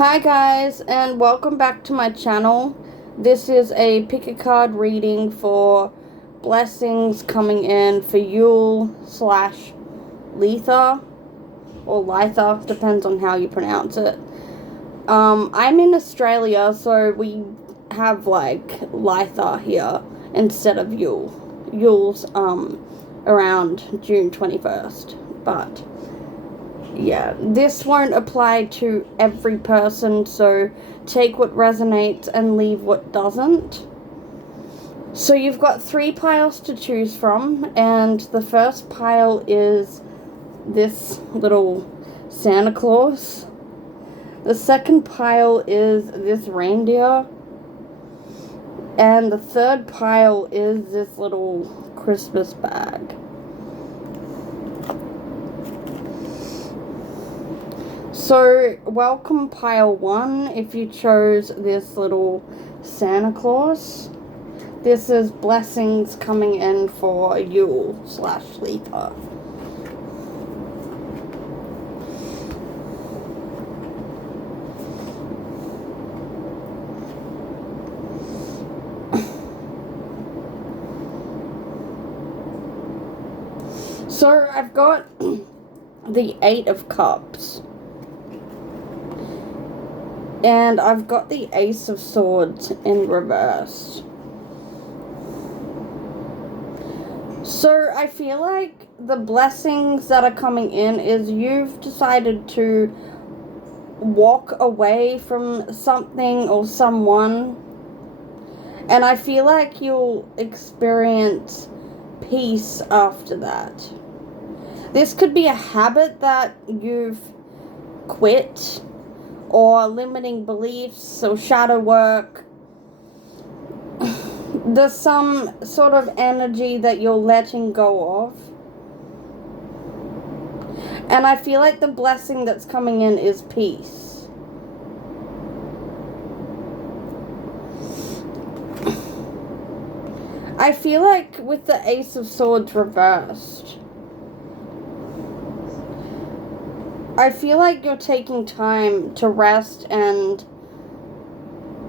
Hi guys, and welcome back to my channel. This is a pick a card reading for blessings coming in for Yule / Litha, or Litha, depends on how you pronounce it. I'm in Australia, so we have like Litha here instead of Yule. Yule's around June 21st, but yeah, this won't apply to every person, so take what resonates and leave what doesn't. So you've got 3 piles to choose from, and the first pile is this little Santa Claus. The second pile is this reindeer. And the third pile is this little Christmas bag. So, welcome pile 1 if you chose this little Santa Claus. This is blessings coming in for Yule / Litha. So, I've got the 8 of Cups. And I've got the Ace of Swords in reverse. So I feel like the blessings that are coming in is you've decided to walk away from something or someone. And I feel like you'll experience peace after that. This could be a habit that you've quit, or limiting beliefs, or shadow work. There's some sort of energy that you're letting go of. And I feel like the blessing that's coming in is peace. I feel like with the Ace of Swords reversed, I feel like you're taking time to rest and,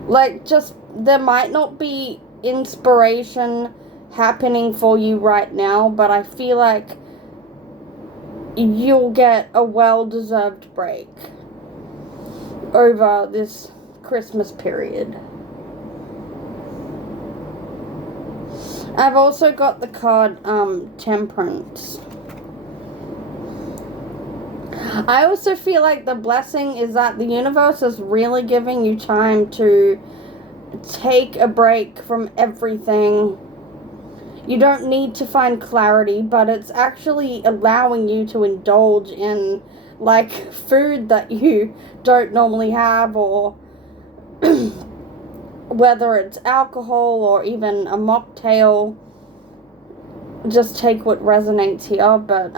like, just, there might not be inspiration happening for you right now, but I feel like you'll get a well-deserved break over this Christmas period. I've also got the card, Temperance. I also feel like the blessing is that the universe is really giving you time to take a break from everything. You don't need to find clarity, but it's actually allowing you to indulge in, like, food that you don't normally have, or whether it's alcohol or even a mocktail. Just take what resonates here, but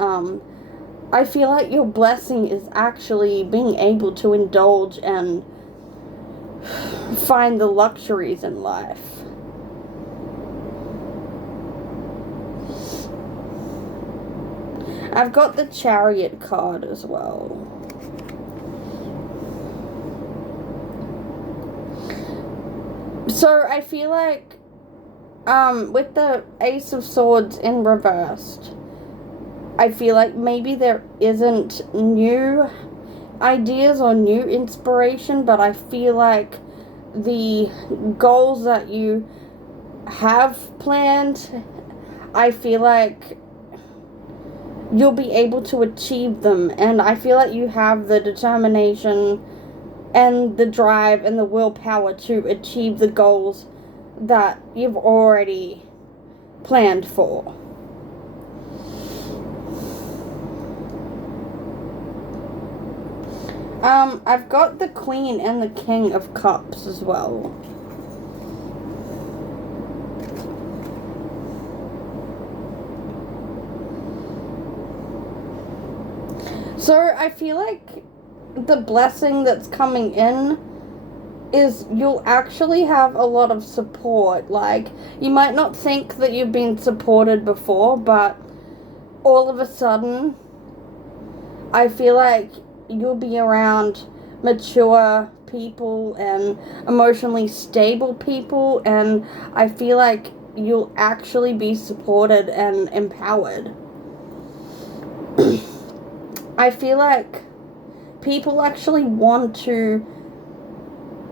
I feel like your blessing is actually being able to indulge and find the luxuries in life. I've got the Chariot card as well. So I feel like with the Ace of Swords in reversed, I feel like maybe there isn't new ideas or new inspiration, but I feel like the goals that you have planned, I feel like you'll be able to achieve them, and I feel like you have the determination and the drive and the willpower to achieve the goals that you've already planned for. I've got the Queen and the King of Cups as well. So I feel like the blessing that's coming in is you'll actually have a lot of support. Like, you might not think that you've been supported before, but all of a sudden, I feel like you'll be around mature people and emotionally stable people, and I feel like you'll actually be supported and empowered. I feel like people actually want to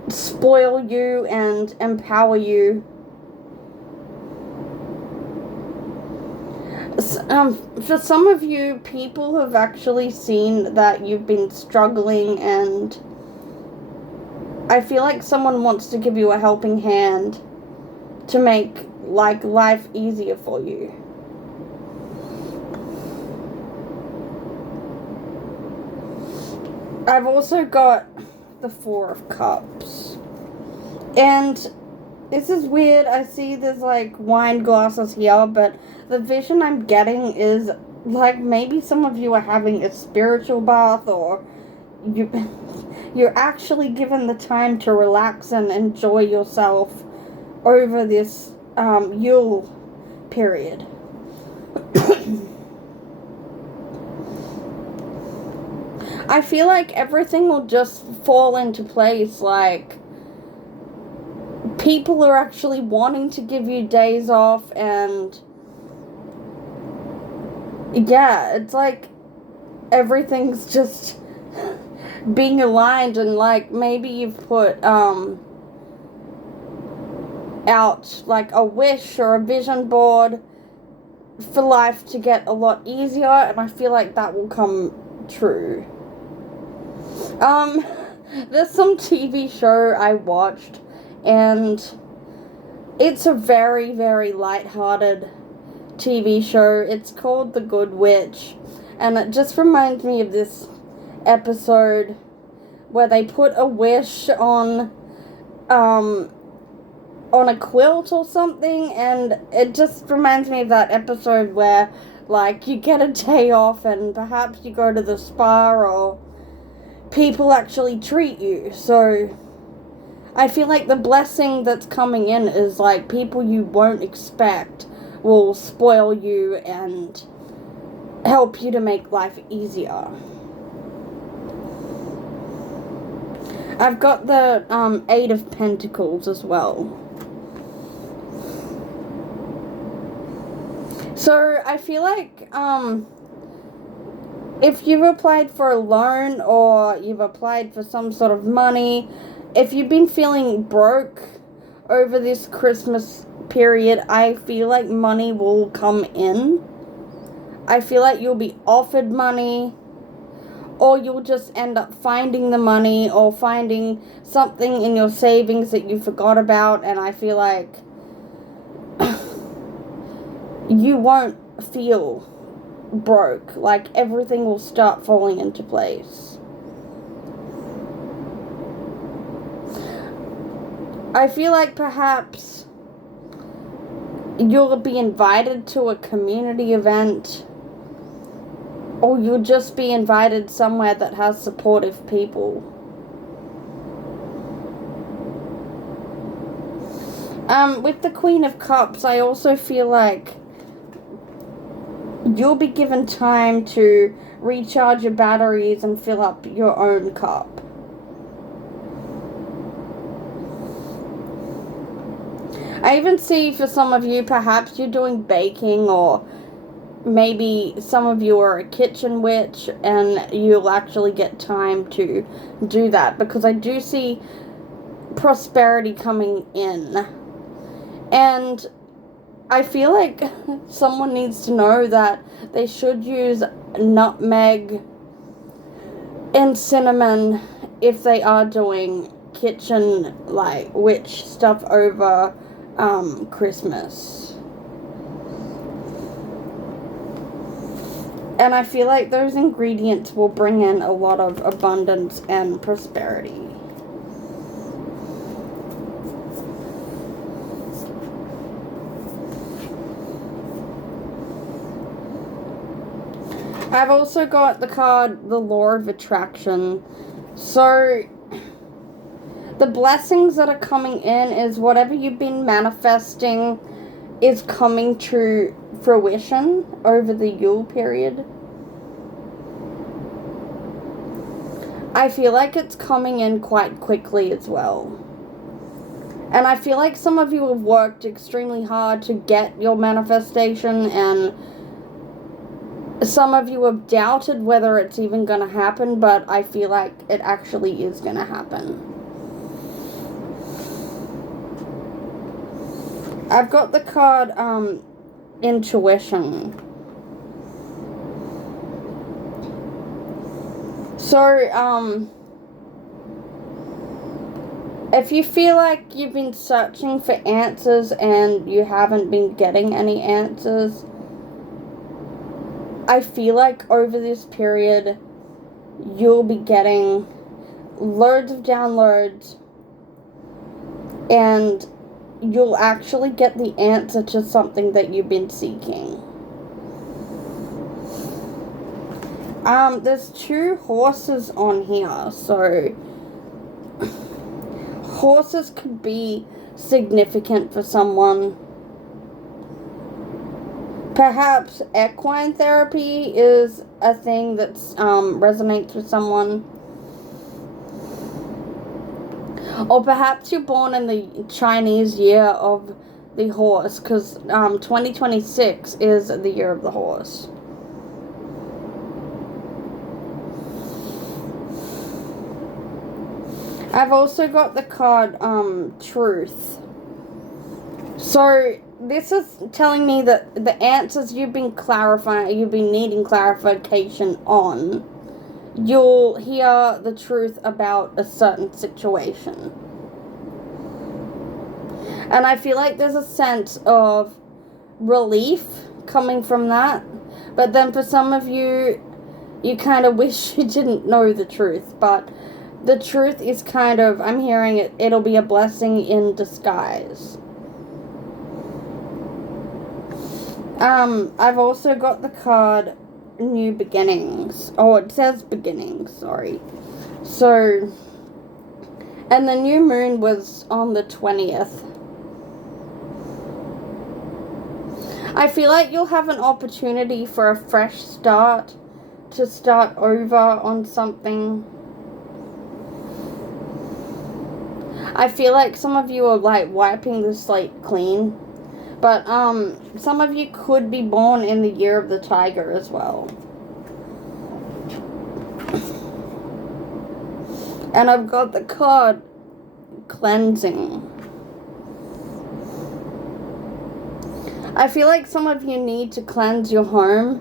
spoil you and empower you. For some of you, people have actually seen that you've been struggling, and I feel like someone wants to give you a helping hand to make life easier for you. I've also got the Four of Cups, and this is weird. I see there's like wine glasses here, but the vision I'm getting is like maybe some of you are having a spiritual bath, or you're actually given the time to relax and enjoy yourself over this Yule period. I feel like everything will just fall into place. Like, people are actually wanting to give you days off, and yeah, it's like everything's just being aligned, and like maybe you've put out like a wish or a vision board for life to get a lot easier, and I feel like that will come true. There's some TV show I watched, and it's a very, very lighthearted TV show. It's called The Good Witch, and it just reminds me of this episode where they put a wish on a quilt or something, and it just reminds me of that episode where, like, you get a day off and perhaps you go to the spa, or people actually treat you. So I feel like the blessing that's coming in is like people you won't expect will spoil you and help you to make life easier. I've got the Eight of Pentacles as well. So I feel like if you've applied for a loan, or you've applied for some sort of money, if you've been feeling broke over this Christmas period, I feel like money will come in. I feel like you'll be offered money, or you'll just end up finding the money, or finding something in your savings that you forgot about, and I feel like you won't feel broke. Like, everything will start falling into place. I feel like perhaps you'll be invited to a community event, or you'll just be invited somewhere that has supportive people. With the Queen of Cups, I also feel like you'll be given time to recharge your batteries and fill up your own cup. I even see for some of you, perhaps you're doing baking, or maybe some of you are a kitchen witch, and you'll actually get time to do that, because I do see prosperity coming in. And I feel like someone needs to know that they should use nutmeg and cinnamon if they are doing kitchen, like, witch stuff over Christmas. And I feel like those ingredients will bring in a lot of abundance and prosperity. I've also got the card, the Law of Attraction. So, the blessings that are coming in is whatever you've been manifesting is coming to fruition over the Yule period. I feel like it's coming in quite quickly as well. And I feel like some of you have worked extremely hard to get your manifestation, and some of you have doubted whether it's even going to happen, but I feel like it actually is going to happen. I've got the card, Intuition. So, if you feel like you've been searching for answers and you haven't been getting any answers, I feel like over this period, you'll be getting loads of downloads, and you'll actually get the answer to something that you've been seeking. There's 2 horses on here, so horses could be significant for someone. Perhaps equine therapy is a thing that resonates with someone. Or perhaps you're born in the Chinese year of the horse, because 2026 is the year of the horse. I've also got the card, Truth. So, this is telling me that the answers you've been needing clarification on, you'll hear the truth about a certain situation. And I feel like there's a sense of relief coming from that. But then for some of you, you kind of wish you didn't know the truth. But the truth is kind of, I'm hearing it'll be a blessing in disguise. I've also got the card New Beginnings. Oh, it says Beginnings, sorry. So, and the new moon was on the 20th. I feel like you'll have an opportunity for a fresh start, to start over on something. I feel like some of you are like wiping the slate clean. But, some of you could be born in the year of the tiger as well. And I've got the card Cleansing. I feel like some of you need to cleanse your home,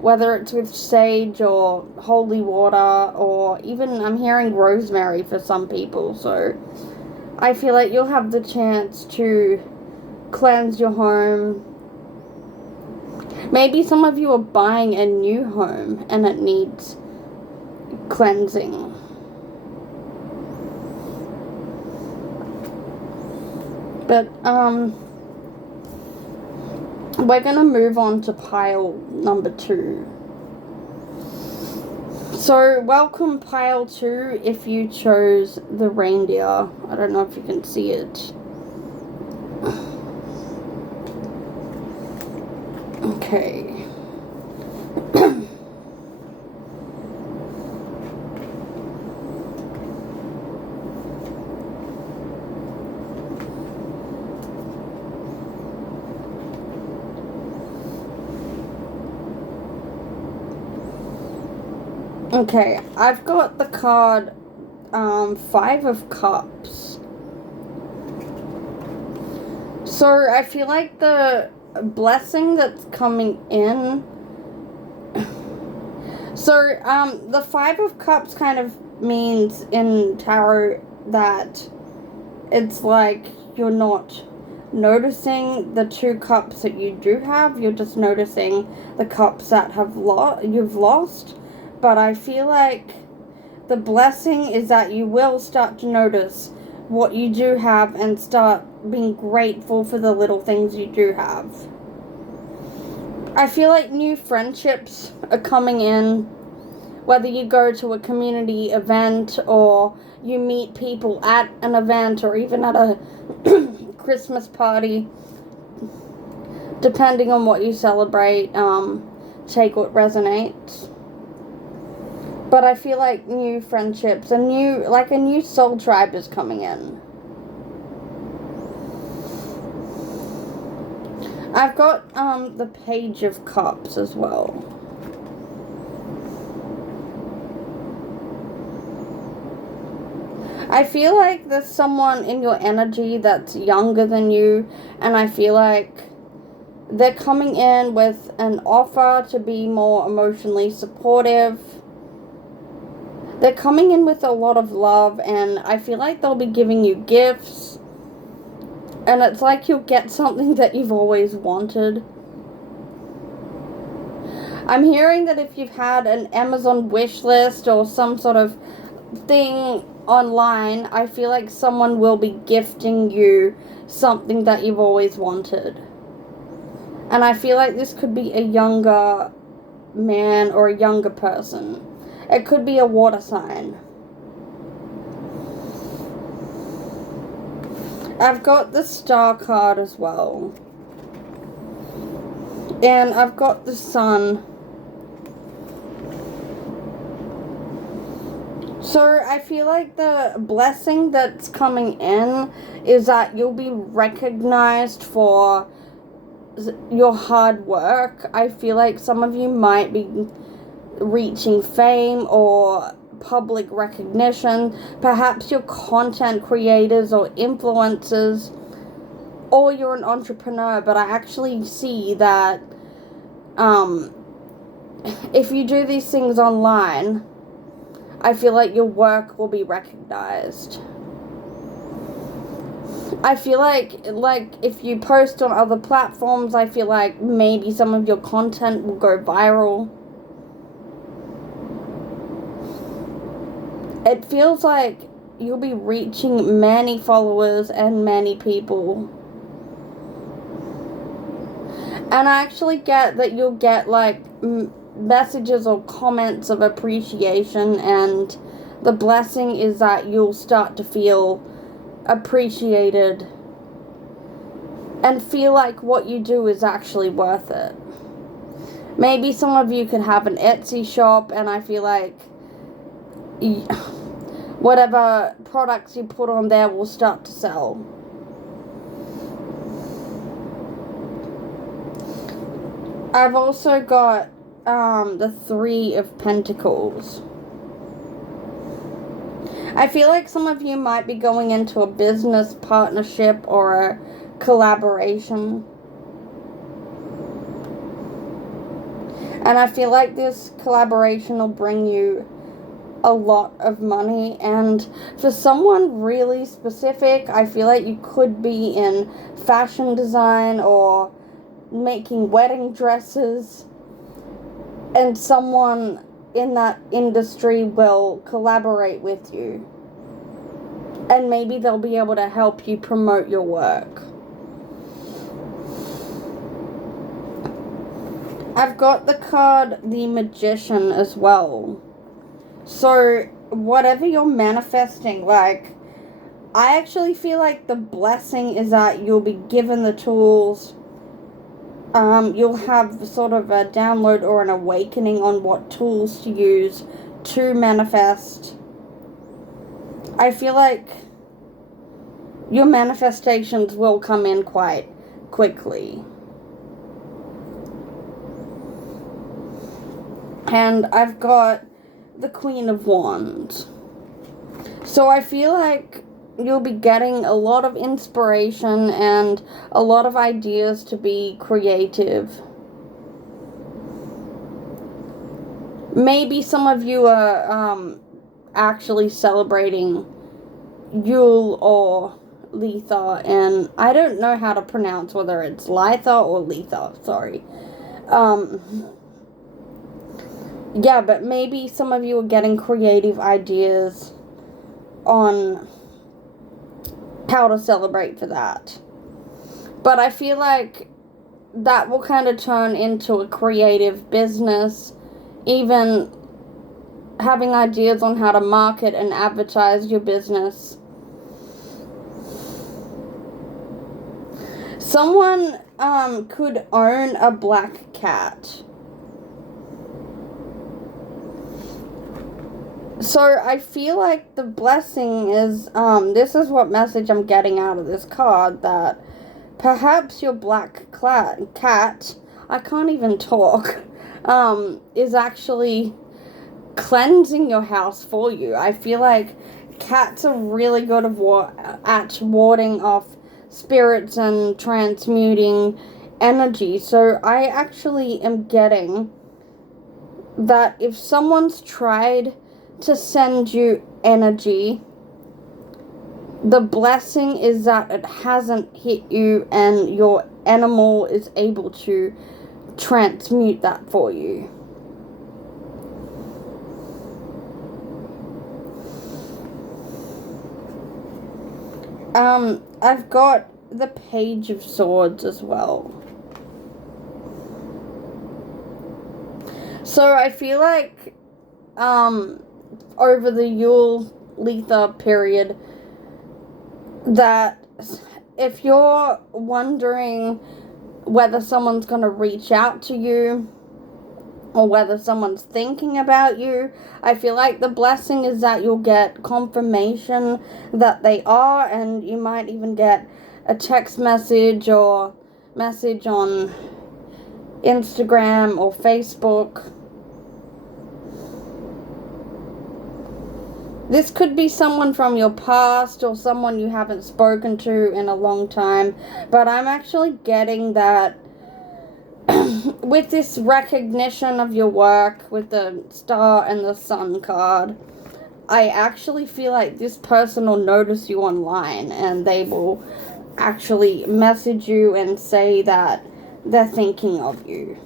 whether it's with sage or holy water, or even I'm hearing rosemary for some people. So I feel like you'll have the chance to cleanse your home. Maybe some of you are buying a new home and it needs cleansing. But we're gonna move on to pile number 2. So welcome pile 2 if you chose the reindeer. I don't know if you can see it. Okay. Okay, I've got the card 5 of Cups. So I feel like the blessing that's coming in. So the 5 of Cups kind of means in tarot that it's like you're not noticing the 2 cups that you do have. You're just noticing the cups that you've lost. But I feel like the blessing is that you will start to notice what you do have and start being grateful for the little things you do have. I feel like new friendships are coming in, whether you go to a community event or you meet people at an event or even at a Christmas party, depending on what you celebrate. Take what resonates. But I feel like new friendships, a new soul tribe is coming in. I've got the Page of Cups as well. I feel like there's someone in your energy that's younger than you, and I feel like they're coming in with an offer to be more emotionally supportive. They're coming in with a lot of love, and I feel like they'll be giving you gifts. And it's like you'll get something that you've always wanted. I'm hearing that if you've had an Amazon wish list or some sort of thing online, I feel like someone will be gifting you something that you've always wanted. And I feel like this could be a younger man or a younger person. It could be a water sign. I've got the Star card as well. And I've got the Sun. So I feel like the blessing that's coming in is that you'll be recognized for your hard work. I feel like some of you might be reaching fame or public recognition. Perhaps you're content creators or influencers, or you're an entrepreneur, but I actually see that if you do these things online, I feel like your work will be recognized. I feel like if you post on other platforms, I feel like maybe some of your content will go viral. It feels like you'll be reaching many followers and many people. And I actually get that you'll get like messages or comments of appreciation, and the blessing is that you'll start to feel appreciated and feel like what you do is actually worth it. Maybe some of you could have an Etsy shop, and I feel like whatever products you put on there will start to sell. I've also got the Three of Pentacles. I feel like some of you might be going into a business partnership or a collaboration. And I feel like this collaboration will bring you a lot of money, and for someone really specific, I feel like you could be in fashion design or making wedding dresses, and someone in that industry will collaborate with you, and maybe they'll be able to help you promote your work. I've got the card the Magician as well. So whatever you're manifesting, like, I actually feel like the blessing is that you'll be given the tools. You'll have sort of a download or an awakening on what tools to use to manifest. I feel like your manifestations will come in quite quickly. And I've got the Queen of Wands. So I feel like you'll be getting a lot of inspiration and a lot of ideas to be creative. Maybe some of you are actually celebrating Yule or Litha, and I don't know how to pronounce whether it's Litha or Litha, sorry. Yeah, but maybe some of you are getting creative ideas on how to celebrate for that. But I feel like that will kind of turn into a creative business, even having ideas on how to market and advertise your business. Someone could own a black cat. So I feel like the blessing is, this is what message I'm getting out of this card, that perhaps your black cat, I can't even talk, is actually cleansing your house for you. I feel like cats are really good at warding off spirits and transmuting energy. So I actually am getting that if someone's tried to send you energy, the blessing is that it hasn't hit you and your animal is able to transmute that for you. I've got the Page of Swords as well. So I feel like, over the Yule Litha period, that if you're wondering whether someone's going to reach out to you or whether someone's thinking about you, I feel like the blessing is that you'll get confirmation that they are, and you might even get a text message or message on Instagram or Facebook. This could be someone from your past or someone you haven't spoken to in a long time, but I'm actually getting that with this recognition of your work with the Star and the Sun card, I actually feel like this person will notice you online and they will actually message you and say that they're thinking of you.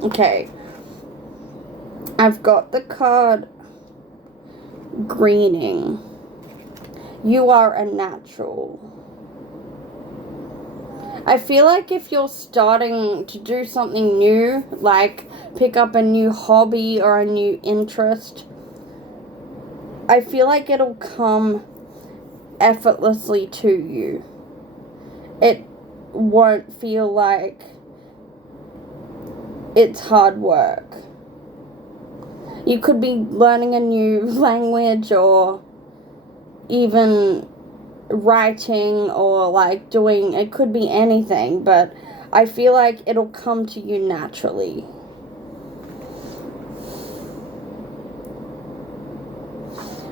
Okay, I've got the card Greening. You are a natural. I feel like if you're starting to do something new, like pick up a new hobby or a new interest, I feel like it'll come effortlessly to you. It won't feel like it's hard work. You could be learning a new language or even writing or like doing, it could be anything, but I feel like it'll come to you naturally.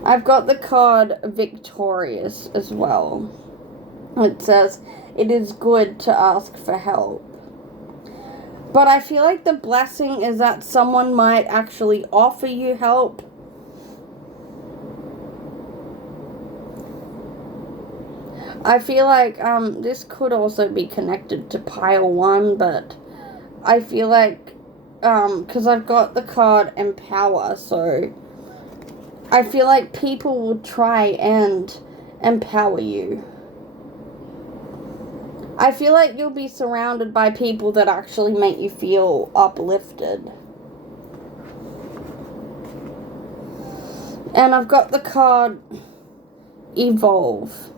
I've got the card Victorious as well. It says, it is good to ask for help. But I feel like the blessing is that someone might actually offer you help. I feel like this could also be connected to pile 1, but I feel like, because I've got the card Empower, so I feel like people will try and empower you. I feel like you'll be surrounded by people that actually make you feel uplifted. And I've got the card Evolve.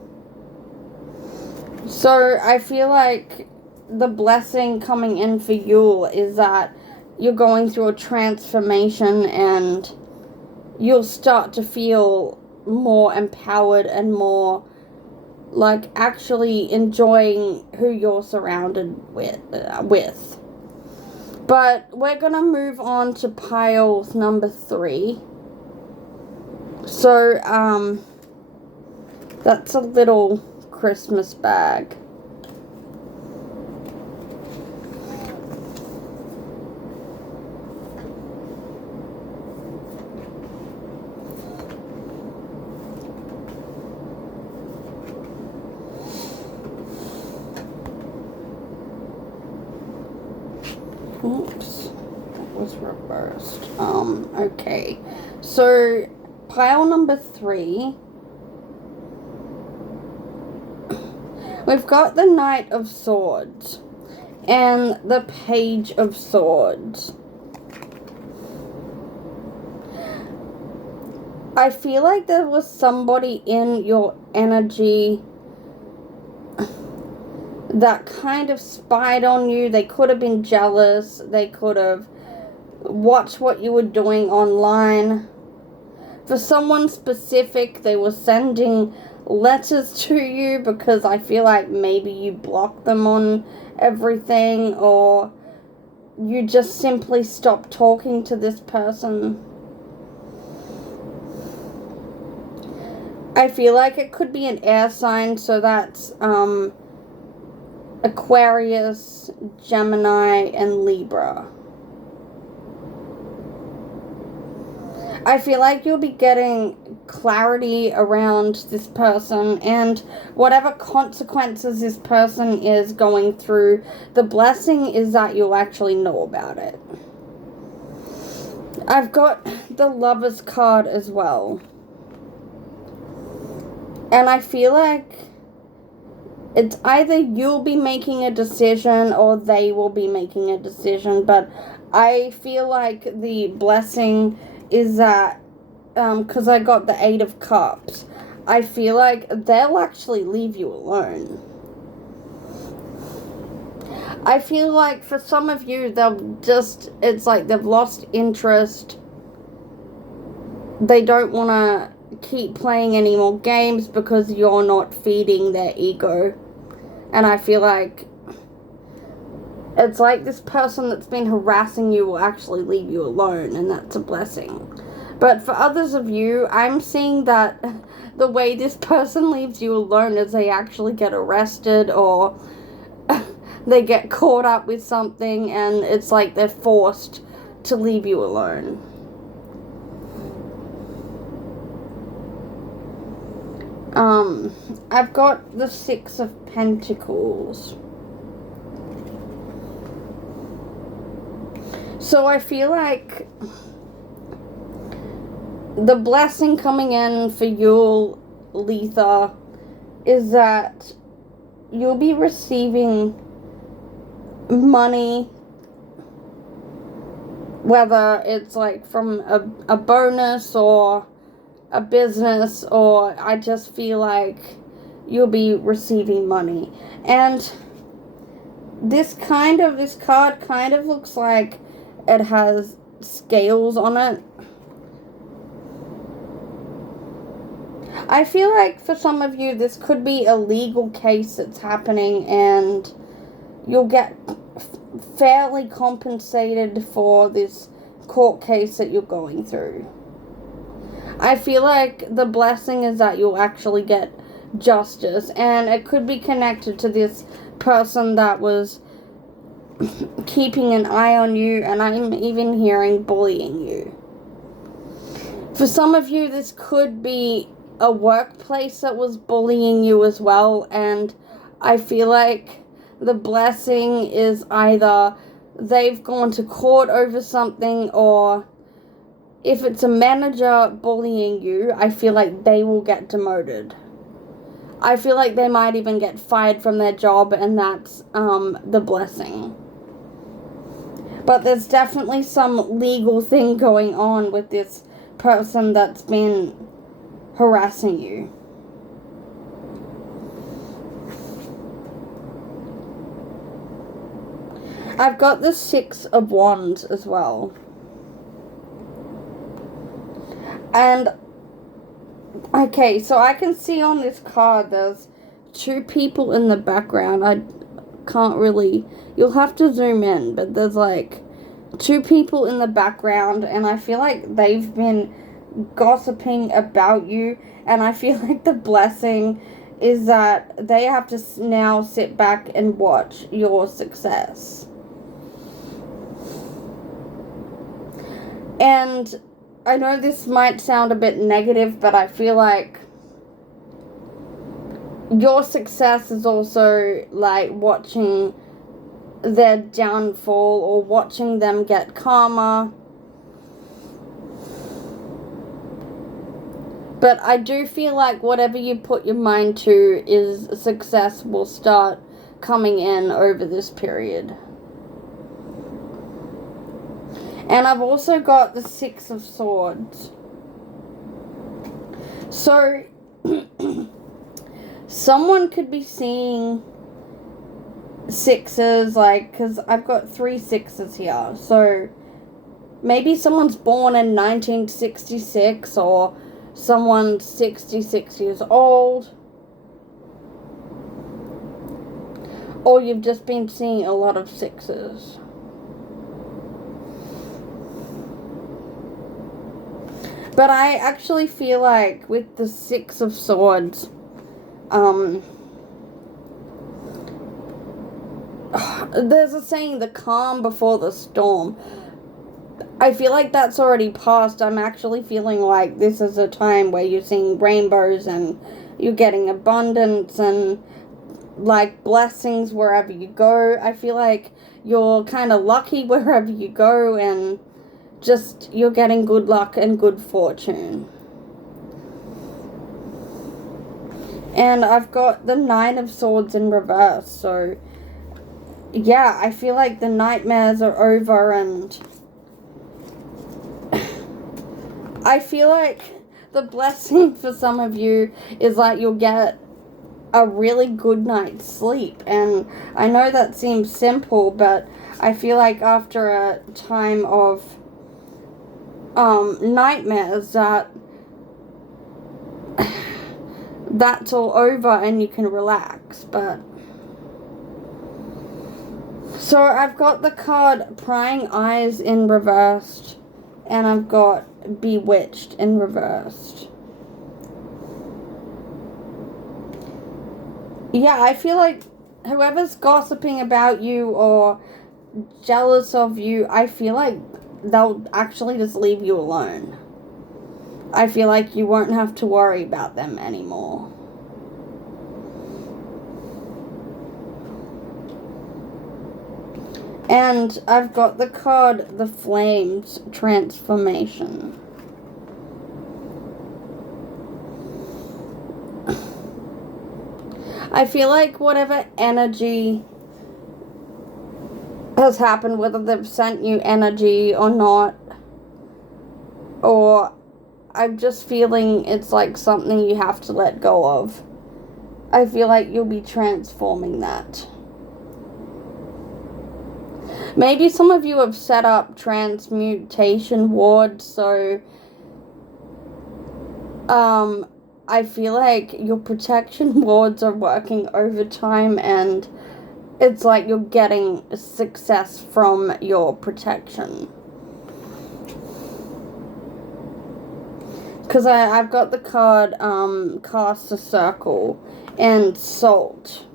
So I feel like the blessing coming in for Yule is that you're going through a transformation and you'll start to feel more empowered and more like actually enjoying who you're surrounded with. But we're gonna move on to pile number 3. So that's a little Christmas bag. Oops, that was reversed. Okay. So, pile number 3. We've got the Knight of Swords and the Page of Swords. I feel like there was somebody in your energy that kind of spied on you. They could have been jealous. They could have watched what you were doing online. For someone specific, they were sending letters to you because I feel like maybe you blocked them on everything, or you just simply stopped talking to this person. I feel like it could be an air sign, so that's Aquarius, Gemini, and Libra. I feel like you'll be getting clarity around this person and whatever consequences this person is going through. The blessing is that you'll actually know about it. I've got the Lover's card as well. And I feel like it's either you'll be making a decision or they will be making a decision. But I feel like the blessing is that, because I got the 8 of Cups, I feel like they'll actually leave you alone. I feel like for some of you, it's like they've lost interest. They don't want to keep playing any more games because you're not feeding their ego. And I feel like it's like this person that's been harassing you will actually leave you alone, and that's a blessing. But for others of you, I'm seeing that the way this person leaves you alone is they actually get arrested, or they get caught up with something, and it's like they're forced to leave you alone. I've got the 6 of Pentacles. So I feel like the blessing coming in for Yule, Litha, is that you'll be receiving money, whether it's like from a bonus or a business, or I just feel like you'll be receiving money. And this card kind of looks like it has scales on it. I feel like for some of you, this could be a legal case that's happening, and you'll get fairly compensated for this court case that you're going through. I feel like the blessing is that you'll actually get justice, and it could be connected to this person that was keeping an eye on you, and I'm even hearing bullying you. For some of you, this could be a workplace that was bullying you as well, and I feel like the blessing is either they've gone to court over something, or if it's a manager bullying you, I feel like they will get demoted. I feel like they might even get fired from their job, and that's the blessing. But there's definitely some legal thing going on with this person that's been harassing you. I've got the 6 of Wands as well. And, okay, so I can see on this card there's 2 people in the background. I can't really, you'll have to zoom in, but there's like 2 people in the background, and I feel like they've been gossiping about you, and I feel like the blessing is that they have to now sit back and watch your success. And I know this might sound a bit negative, but I feel like your success is also like watching their downfall, or watching them get karma. But I do feel like whatever you put your mind to is success will start coming in over this period. And I've also got the 6 of Swords. So, someone could be seeing sixes, like, because I've got 3 sixes here. So, maybe someone's born in 1966, or someone's 66 years old. Or you've just been seeing a lot of sixes. But I actually feel like with the 6 of Swords, there's a saying, the calm before the storm. I feel like that's already passed. I'm actually feeling like this is a time where you're seeing rainbows and you're getting abundance and like blessings wherever you go. I feel like you're kind of lucky wherever you go, and just you're getting good luck and good fortune. And I've got the 9 of Swords in reverse, so yeah, I feel like the nightmares are over, and I feel like the blessing for some of you is like you'll get a really good night's sleep. And I know that seems simple, but I feel like after a time of nightmares, that's all over and you can relax. But so I've got the card Prying Eyes in reversed, and I've got Bewitched in reversed. Yeah, I feel like whoever's gossiping about you or jealous of you, I feel like they'll actually just leave you alone. I feel like you won't have to worry about them anymore. And I've got the card The Flames Transformation. I feel like whatever energy has happened, whether they've sent you energy or not, or I'm just feeling it's like something you have to let go of. I feel like you'll be transforming that. Maybe some of you have set up transmutation wards, so I feel like your protection wards are working overtime, and it's like you're getting success from your protection. Because I've got the card Cast a Circle and Salt.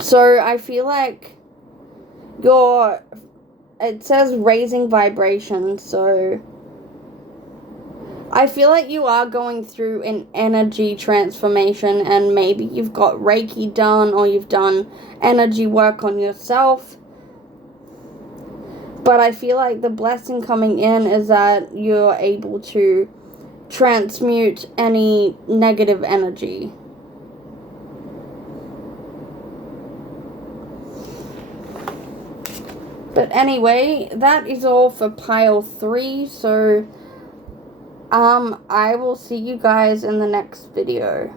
So I feel like it says raising vibration, so I feel like you are going through an energy transformation, and maybe you've got Reiki done or you've done energy work on yourself. But I feel like the blessing coming in is that you're able to transmute any negative energy. But anyway, that is all for pile 3, so I will see you guys in the next video.